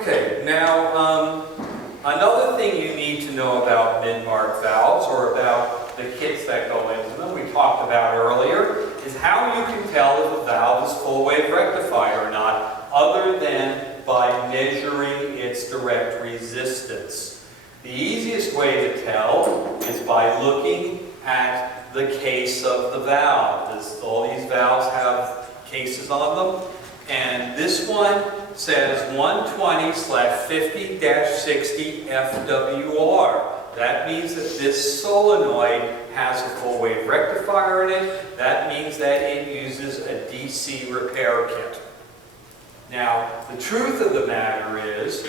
Okay, now another thing you need to know about mid-mark valves, or about the kits that go into them, we talked about earlier, is how you can tell if a valve is full wave rectifier or not, other than by measuring its direct resistance. The easiest way to tell is by looking at the case of the valve. All these valves have cases on them, and this one says 120/50-60 FWR. That means that this solenoid has a full wave rectifier in it. That means that it uses a DC repair kit. Now, the truth of the matter is,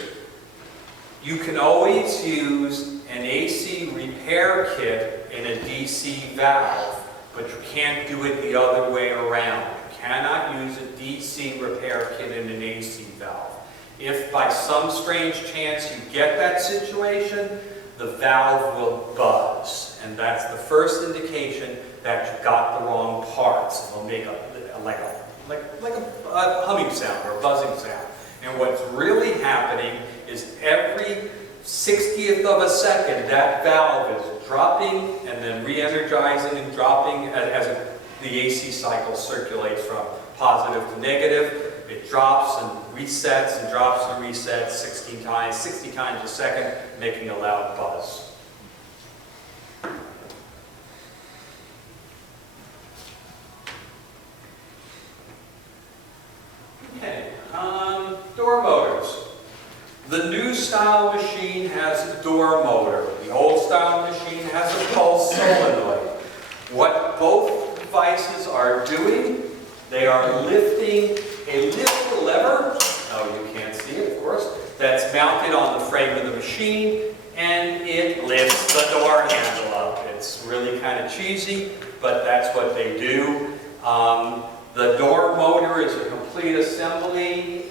you can always use an AC repair kit in a DC valve, but you can't do it the other way around. You cannot use a DC repair kit in an AC valve. If by some strange chance you get that situation, the valve will buzz, and that's the first indication that you got the wrong parts. It'll make like a humming sound or a buzzing sound. And what's really happening is every 60th of a second, that valve is dropping and then re-energizing and dropping as the AC cycle circulates from positive to negative. It drops and resets and drops and resets 60 times a second, making a loud buzz. Okay, door motors. The new style machine has a door motor. The old style machine has a pulse solenoid. What both devices are doing, they are lifting a little lever, oh, you can't see it, of course, that's mounted on the frame of the machine, and it lifts the door handle up. It's really kind of cheesy, but that's what they do. The door motor is a complete assembly,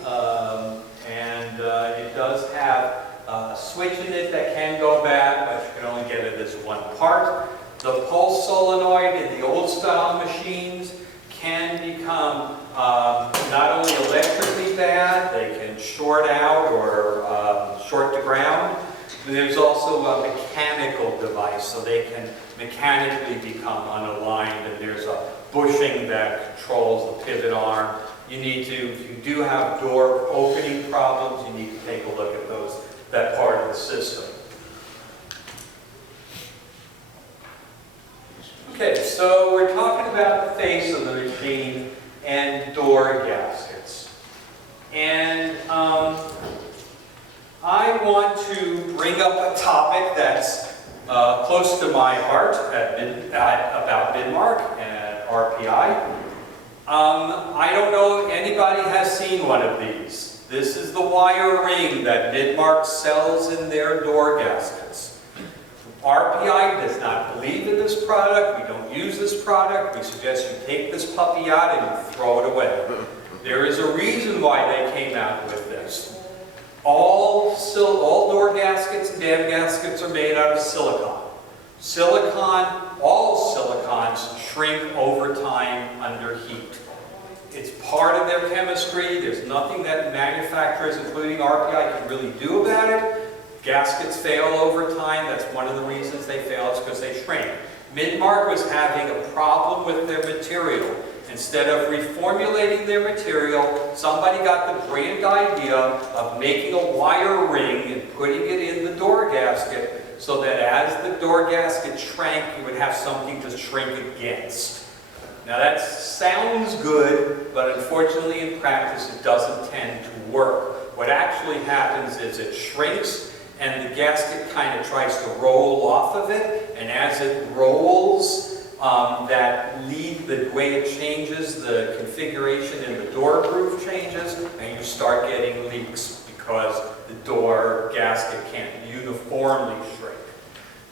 and it does have a switch in it that can go back, but you can only get it as one part. The pulse solenoid in the old style machines can become not only electrically bad, they can short out or short to ground. There's also a mechanical device, so they can mechanically become unaligned, and there's a bushing that controls the pivot arm. You need to, if you do have door opening problems, you need to take a look at that part of the system. Okay, so we're talking about the face of the machine and door gaskets. And I want to bring up a topic that's close to my heart about Midmark and RPI. I don't know if anybody has seen one of these. This is the wire ring that Midmark sells in their door gaskets. RPI does not believe in this product. We don't use this product. We suggest you take this puppy out and you throw it away. There is a reason why they came out with this. All door gaskets and dam gaskets are made out of silicon. All silicons shrink over time under heat. It's part of their chemistry. There's nothing that manufacturers, including RPI, can really do about it. Gaskets fail over time. That's one of the reasons they fail, is because they shrink. Midmark was having a problem with their material. Instead of reformulating their material, somebody got the brilliant idea of making a wire ring and putting it in the door gasket so that as the door gasket shrank, you would have something to shrink against. Now that sounds good, but unfortunately in practice it doesn't tend to work. What actually happens is it shrinks and the gasket kind of tries to roll off of it, and as it rolls, the way it changes, the configuration in the door groove changes, and you start getting leaks because the door gasket can't uniformly shrink.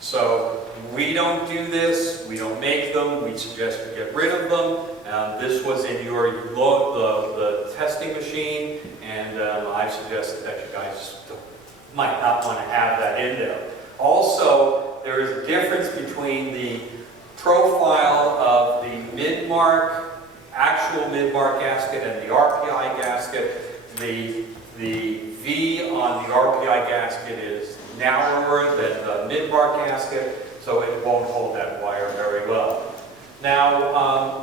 So we don't do this, we don't make them, we suggest you get rid of them. This was in the testing machine, and I suggested that you guys might not want to have that in there. Also, there is a difference between the profile of the actual Midmark gasket and the RPI gasket. The V on the RPI gasket is narrower than the mid-bar gasket, so it won't hold that wire very well. Now,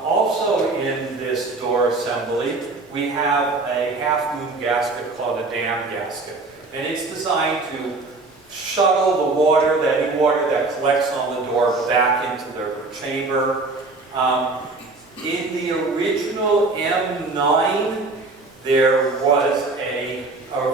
also in this door assembly, we have a half-moon gasket called a dam gasket. And it's designed to shuttle the water, any water that collects on the door, back into the chamber. In the original M9, there was a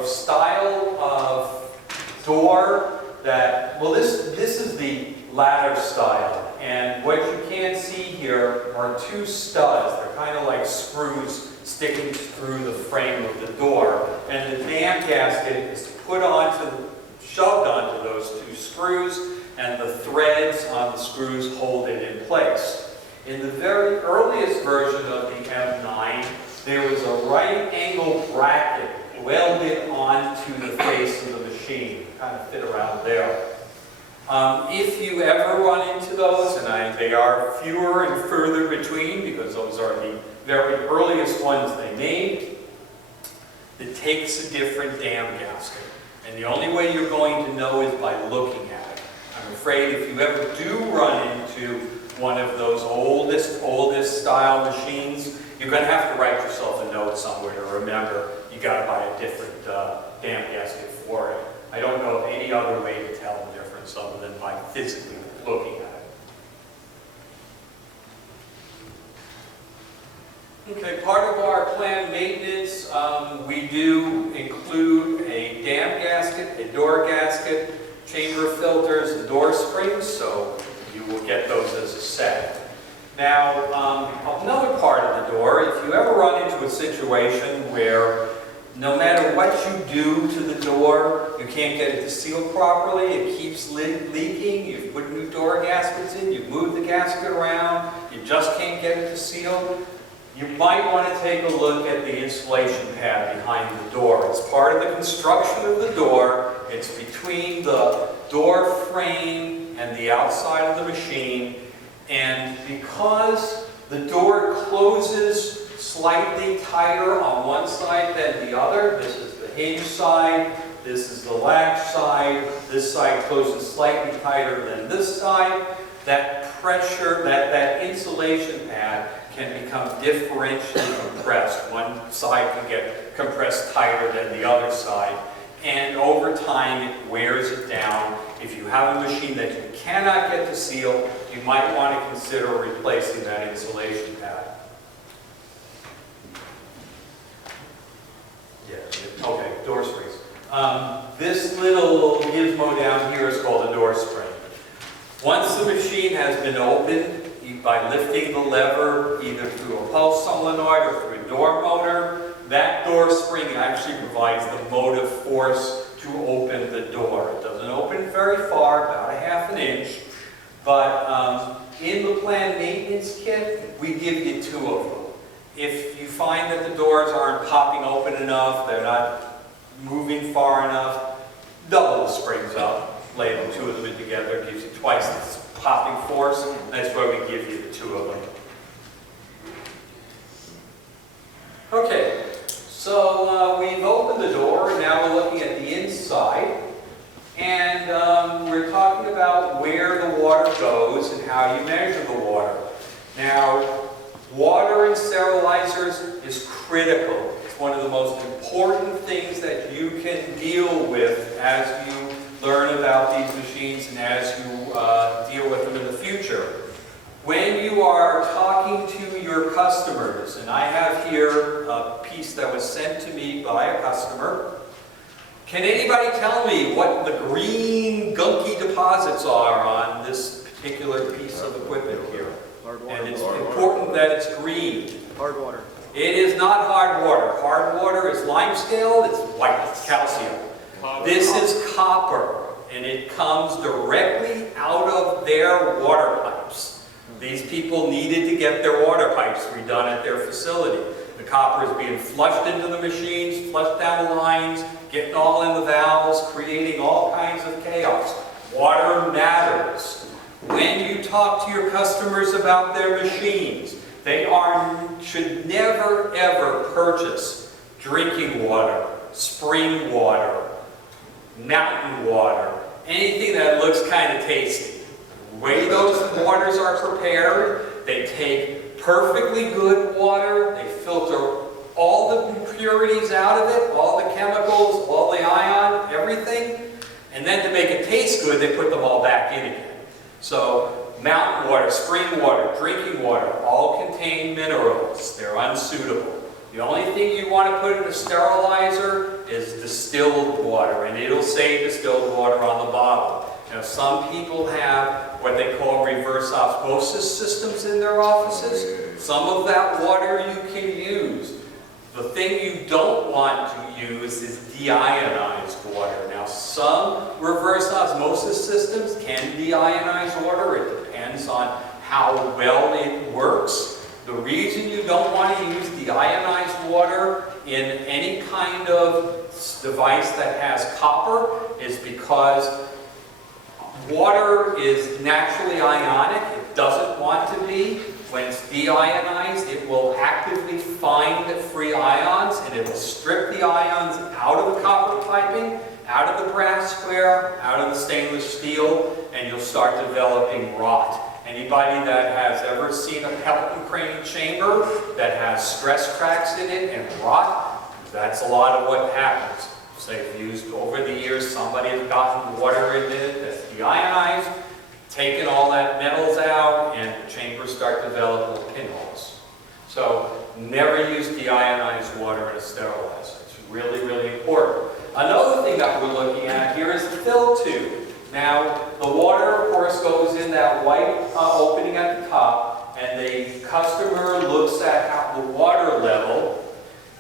style of door that, well, this is the ladder style. And what you can see here are two studs. They're kind of like screws sticking through the frame of the door. And the dam gasket is shoved onto those two screws, and the threads on the screws hold it in place. In the very earliest version of the M9, there was a right angle bracket welded onto the face of the machine, kind of fit around there. If you ever run into those, and they are fewer and further between because those are the very earliest ones they made, it takes a different dam gasket. And the only way you're going to know is by looking at it. I'm afraid if you ever do run into one of those oldest style machines, you're going to have to write yourself a note somewhere to remember you got to buy a different dam gasket for it. I don't know of any other way to tell the difference other than by physically looking at it. Okay, part of our planned maintenance, we do include a dam gasket, a door gasket, chamber filters, and door springs, so you will get those as a set. Now, another part of the door, if you ever run into a situation where no matter what you do to the door, you can't get it to seal properly, it keeps leaking, you've put new door gaskets in, you've moved the gasket around, you just can't get it to seal, you might want to take a look at the insulation pad behind the door. It's part of the construction of the door. It's between the door frame and the outside of the machine. And because the door closes slightly tighter on one side than the other, this is the hinge side, this is the latch side, this side closes slightly tighter than this side, that pressure, that insulation pad can become differentially compressed. One side can get compressed tighter than the other side, and over time it wears it down. If you have a machine that you cannot get to seal, you might want to consider replacing that insulation pad. Yeah, okay, door springs. This little gizmo down here is called a door spring. Once the machine has been opened, by lifting the lever either through a pulse solenoid or through a door motor, that door spring actually provides the motive force to open the door. It doesn't open very far, about a ½ inch, but in the planned maintenance kit, we give you 2 of them. If you find that the doors aren't popping open enough, they're not moving far enough, double the springs up, lay the 2 of them in together, it gives you twice the popping force. That's why we give you the 2 of them. Okay, so we've opened the door, and now we're looking at the inside. And we're talking about where the water goes and how you measure the water. Now, water in sterilizers is critical. It's one of the most important things that you can deal with as you learn about these machines and as you deal with them in the future. When you are talking to your customers, and I have here a piece that was sent to me by a customer, can anybody tell me what the green gunky deposits are on this particular piece of equipment here? And it's important that it's green. Hard water. It is not hard water. Hard water is limescale, it's white, it's calcium. This is copper, and it comes directly out of their water pipes. These people needed to get their water pipes redone at their facility. The copper is being flushed into the machines, flushed down the lines, getting all in the valves, creating all kinds of chaos. Water matters. When you talk to your customers about their machines, they should never ever purchase drinking water spring water, mountain water, anything that looks kind of tasty. The way those waters are prepared, they take perfectly good water, they filter all the impurities out of it, all the chemicals, all the ion, everything, and then to make it taste good, they put them all back in again. So mountain water, spring water, drinking water, all contain minerals. They're unsuitable. The only thing you want to put in a sterilizer is distilled water, and it'll say distilled water on the bottle. Now, some people have what they call reverse osmosis systems in their offices. Some of that water you can use. The thing you don't want to use is deionized water. Now, some reverse osmosis systems can deionize water. It depends on how well it works. The reason you don't want to use deionized water in any kind of device that has copper is because water is naturally ionic. It doesn't want to be. When it's deionized, it will actively find free ions, and it will strip the ions out of the copper piping, out of the brassware, out of the stainless steel, and you'll start developing rot. Anybody that has ever seen a Pelton crane chamber that has stress cracks in it and rot, that's a lot of what happens. So they've used, over the years, somebody has gotten water in it that's deionized, taken all that metals out, and the chambers start developing little pinholes. So never use deionized water in a sterilizer. It's really, really important. Another thing that we're looking at here is the fill tube. Now, the water, of course, goes in that white opening at the top, and the customer looks at the water level.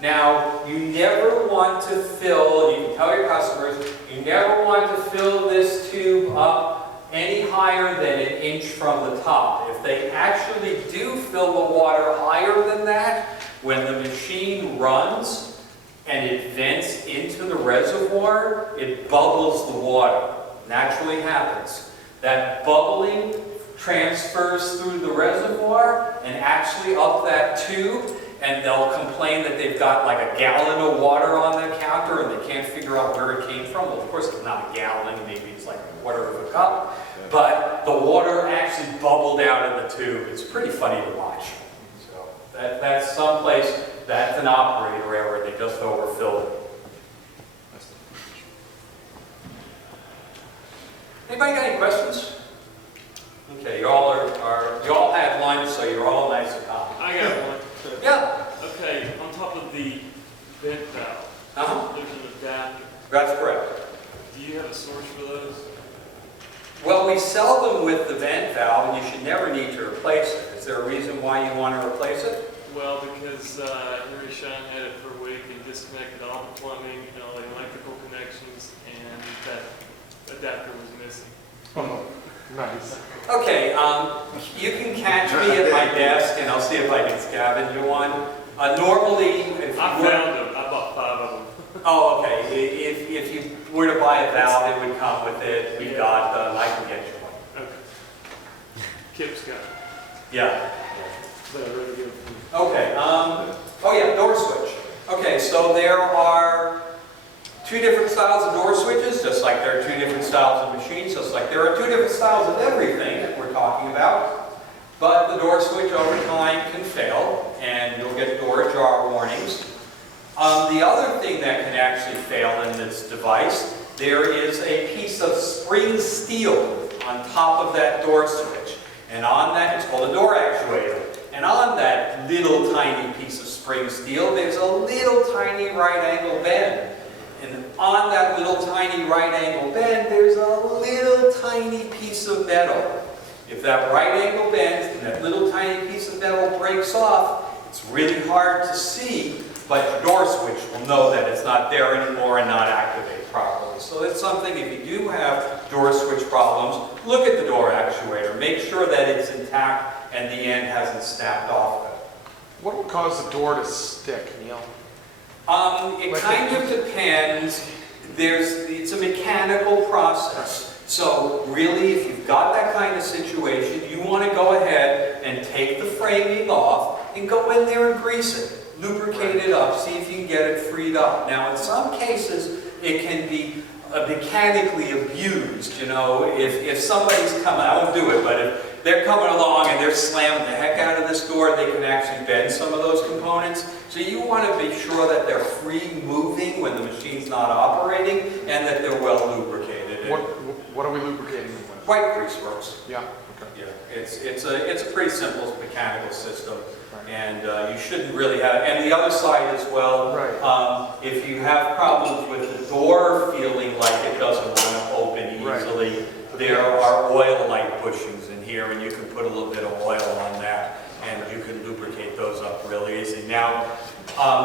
Now, you never want to fill, you can tell your customers, you never want to fill this tube up any higher than an inch from the top. If they actually do fill the water higher than that, when the machine runs and it vents into the reservoir, it bubbles the water. Naturally happens. That bubbling transfers through the reservoir and actually up that tube, and they'll complain that they've got like a gallon of water on their counter and they can't figure out where it came from. Well, of course it's not a gallon, maybe it's like a quarter of a cup, but the water actually bubbled out of the tube. It's pretty funny to watch. So that's someplace, that's an operator error, they just overfilled it. Anybody got any questions? Okay, you all you all had lunch, so you're all nice and calm. I got one. Yeah. Okay, on top of the vent valve, there's an adapter. That's correct. Do you have a source for those? Well, we sell them with the vent valve, and you should never need to replace it. Is there a reason why you want to replace it? Well, because Harry Shine had it for a week and disconnected all the plumbing and all the electrical connections, and that adapter was missing. Oh, nice. Okay, you can catch me at my desk, and I'll see if I can scavenge you one. Normally, if I you were, found them. I bought 5 of them. oh, okay. If you were to buy a valve, it would come with it. We got them. I can get you one. Okay. Kip's got it. Yeah. But I really good. Okay. Oh yeah, door switch. Okay, so there are 2 different styles of door switches, just like there are 2 different styles of machines, just like there are 2 different styles of everything that we're talking about. But the door switch over time can fail, and you'll get door jar warnings. The other thing that can actually fail in this device, there is a piece of spring steel on top of that door switch. And on that, it's called a door actuator. And on that little tiny piece of spring steel, there's a little tiny right angle bend. And on that little tiny right angle bend, there's a little tiny piece of metal. If that right angle bends and that little tiny piece of metal breaks off, it's really hard to see, but your door switch will know that it's not there anymore and not activate properly. So it's something, if you do have door switch problems, look at the door actuator. Make sure that it's intact and the end hasn't snapped off. What will cause the door to stick, Neil? It kind of depends. It's a mechanical process. So really, if you've got that kind of situation, you want to go ahead and take the framing off and go in there and grease it. lubricate it up, see if you can get it freed up. Now, in some cases, it can be mechanically abused, you know, if somebody's coming, I won't do it, but if they're coming along and they're slamming the heck out of this door, they can actually bend some of those components. So you want to be sure that they're free moving when the machine's not operating and that they're well lubricated. What are we lubricating them with? White grease works. Yeah, okay. Yeah, it's a pretty simple mechanical system, and you shouldn't really have. And the other side as well. Right. If you have problems with the door feeling like it doesn't want to open easily, Right. there are oil light bushings in here, and you can put a little bit of oil on that, and you can lubricate those up really easy. Now,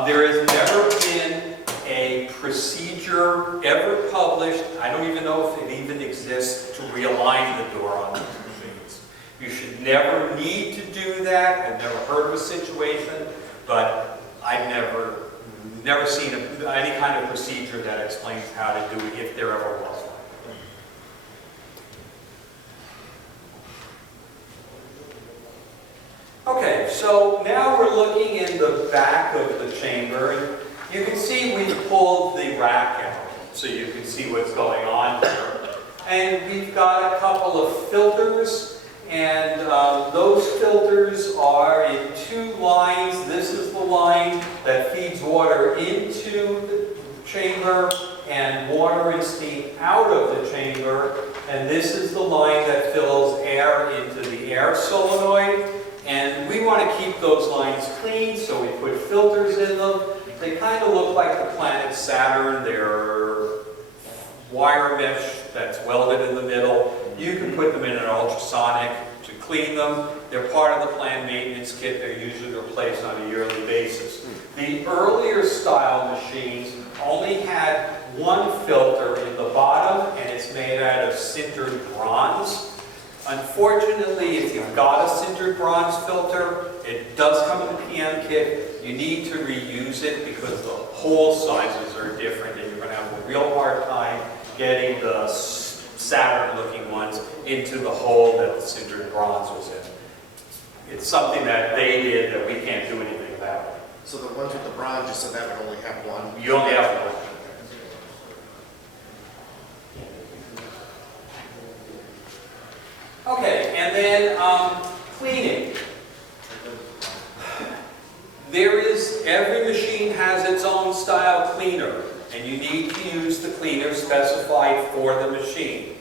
there has never been a procedure ever published, I don't even know if it even exists, to realign the door on these machines. You should never need to do that. I've never heard of a situation, but I've never seen any kind of procedure that explains how to do it, if there ever was one. Okay, so now we're looking in the back of the chamber, and you can see we've pulled the rack out, so you can see what's going on here. And we've got a couple of filters, and those filters are in two lines. This is the line that feeds water into the chamber and water and steam out of the chamber, and this is the line that fills air into the air solenoid. And we want to keep those lines clean, so we put filters in them. They kind of look like the planet Saturn. They're wire mesh that's welded in the middle. You can put them in an ultrasonic to clean them. They're part of the planned maintenance kit. They're usually replaced on a yearly basis. The earlier style machines only had one filter in the bottom, and it's made out of sintered bronze. Unfortunately, if you've got a sintered bronze filter, it does come in the PM kit. You need to reuse it because the hole sizes are different, and you're going to have a real hard time getting the Saturn-looking ones into the hole that the sintered bronze was in. It's something that they did that we can't do anything about. So the ones with the bronze, you said that would only have one? You only have one. Okay, and then cleaning. Every machine has its own style cleaner, and you need to use the cleaner specified for the machine.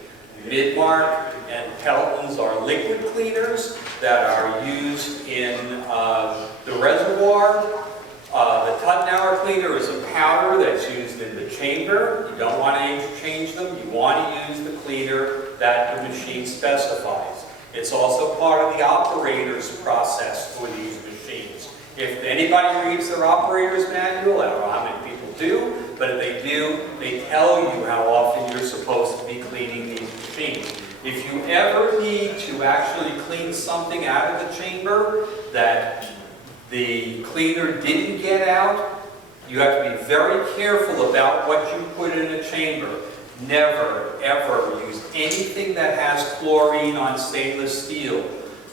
Midmark and Pelton's are liquid cleaners that are used in the reservoir. The Tuttenauer cleaner is a powder that's used in the chamber. You don't want to interchange them. You want to use the cleaner that the machine specifies. It's also part of the operator's process for these machines. If anybody reads their operator's manual, I don't know how many people do, but if they do, they tell you how often you're supposed to be cleaning these machines. If you ever need to actually clean something out of the chamber that the cleaner didn't get out, you have to be very careful about what you put in a chamber. Never, ever use anything that has chlorine on stainless steel.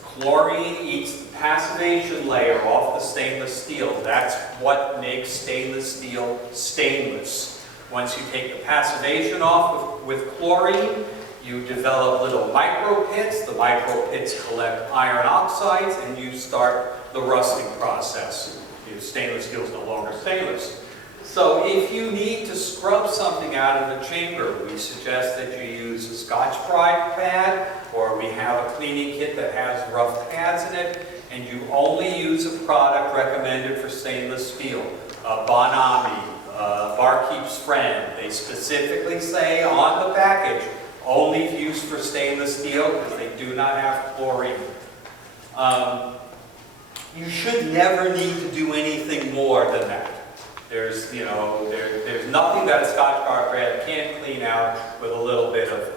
Chlorine eats the passivation layer off the stainless steel. That's what makes stainless steel stainless. Once you take the passivation off with chlorine, you develop little micro pits. The micro pits collect iron oxides, and you start the rusting process. Stainless steel is no longer stainless. So if you need to scrub something out of the chamber, we suggest that you use a Scotch-Brite pad, or we have a cleaning kit that has rough pads in it, and you only use a product recommended for stainless steel. Bonami, Barkeep's Friend, they specifically say on the package, only used for stainless steel because they do not have chlorine. You should never need to do anything more than that. There's nothing that a Scotch-Brite pad can't clean out with a little bit of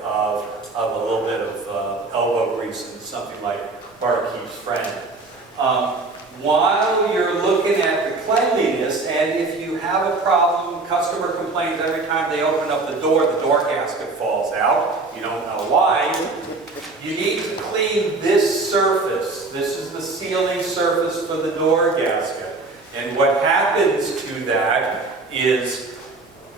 elbow grease and something like Barkeep's Friend. While you're looking at the cleanliness, and if you have a problem, customer complains every time they open up the door gasket falls out. You don't know why. You need to clean this surface. This is the sealing surface for the door gasket. And what happens happens to that is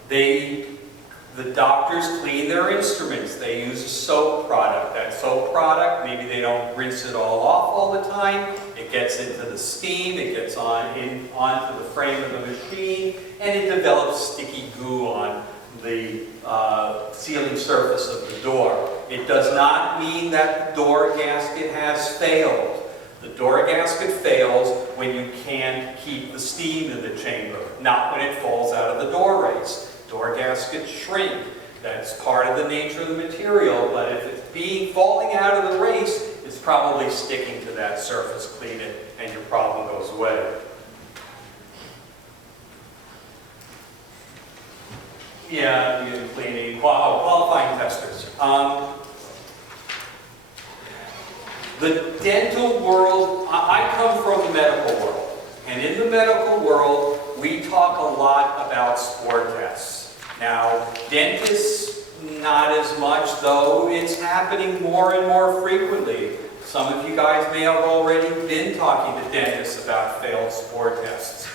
the doctors clean their instruments. They use a soap product. That soap product, maybe they don't rinse it all off all the time. It gets into the steam, it gets onto the frame of the machine, and it develops sticky goo on the sealing surface of the door. It does not mean that the door gasket has failed. The door gasket fails when you can't keep the steam in the chamber, not when it falls out of the door race. Door gaskets shrink. That's part of the nature of the material, but if it's falling out of the race, it's probably sticking to that surface. Clean it, and your problem goes away. Yeah, you cleaning, qualifying testers. The dental world, I come from the medical world, and in the medical world, we talk a lot about spore tests. Now, dentists, not as much, though it's happening more and more frequently. Some of you guys may have already been talking to dentists about failed spore tests.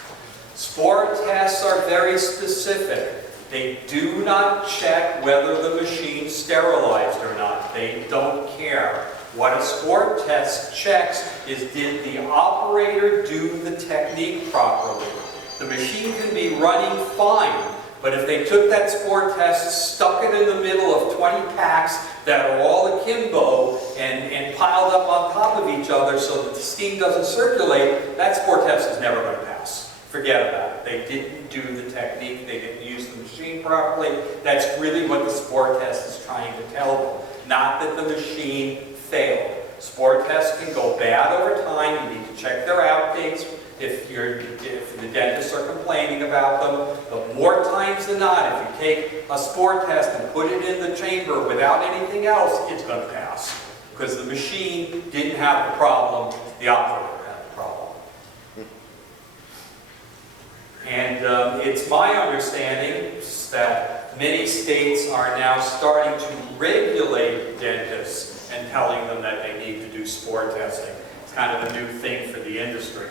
Spore tests are very specific. They do not check whether the machine's sterilized or not. They don't care. What a spore test checks is, did the operator do the technique properly? The machine can be running fine, but if they took that spore test, stuck it in the middle of 20 packs that are all akimbo and piled up on top of each other so that the steam doesn't circulate, that spore test is never going to pass. Forget about it. They didn't do the technique. They didn't use the machine properly. That's really what the spore test is trying to tell them. Not that the machine failed. Spore tests can go bad over time. You need to check their outdates if the dentists are complaining about them. But more times than not, if you take a spore test and put it in the chamber without anything else, it's going to pass. Because the machine didn't have the problem, the operator had the problem. And it's my understanding that many states are now starting to regulate dentists and telling them that they need to do spore testing. It's kind of a new thing for the industry.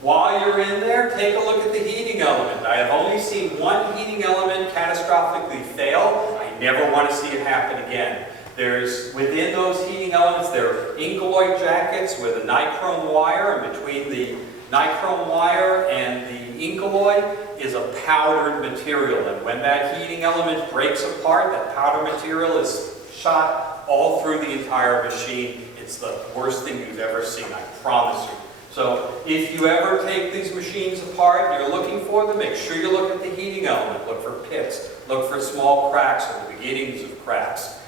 While you're in there, take a look at the heating element. I have only seen one heating element catastrophically fail. I never want to see it happen again. Within those heating elements, there are Incoloid jackets with a nichrome wire, and between the nichrome wire and the Incoloid is a powdered material, and when that heating element breaks apart, that powder material is shot all through the entire machine. It's the worst thing you've ever seen, I promise you. So if you ever take these machines apart and you're looking for them, make sure you look at the heating element. Look for pits. Look for small cracks or the beginnings of cracks.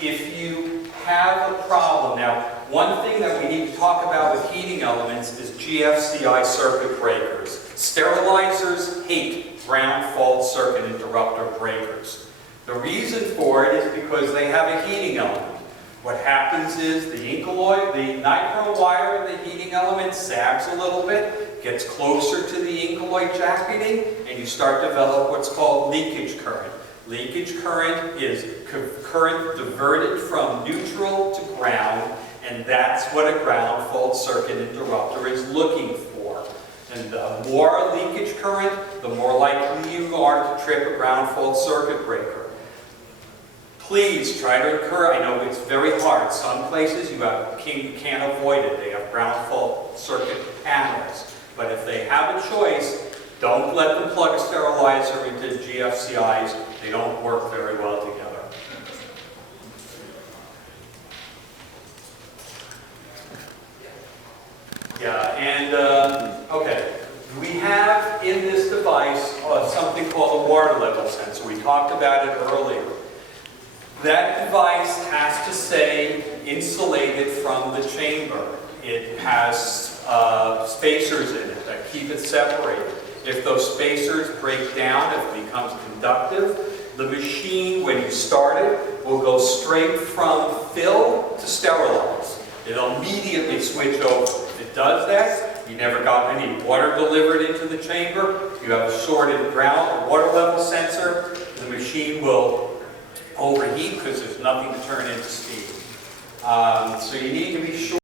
If you have a problem, now one thing that we need to talk about with heating elements is GFCI circuit breakers. Sterilizers hate ground fault circuit interrupter breakers. The reason for it is because they have a heating element. What happens is the Incoloid, the nichrome wire of the heating element sags a little bit, gets closer to the Incoloid jacketing, and you start to develop what's called leakage current. Leakage current is current diverted from neutral to ground, and that's what a ground fault circuit interrupter is looking for. And the more leakage current, the more likely you are to trip a ground fault circuit breaker. Please try to I know it's very hard. Some places you can't avoid it. They have ground fault circuit panels. But if they have a choice, don't let them plug a sterilizer into GFCIs. They don't work very well together. Yeah, and okay. We have in this device something called a water level sensor. We talked about it earlier. That device has to stay insulated from the chamber. It has spacers in it that keep it separated. If those spacers break down, if it becomes conductive, the machine, when you start it, will go straight from fill to sterilize. It'll immediately switch over. If it does that, you never got any water delivered into the chamber, you have a shorted ground water level sensor, the machine will overheat because there's nothing to turn into steam. So you need to be sure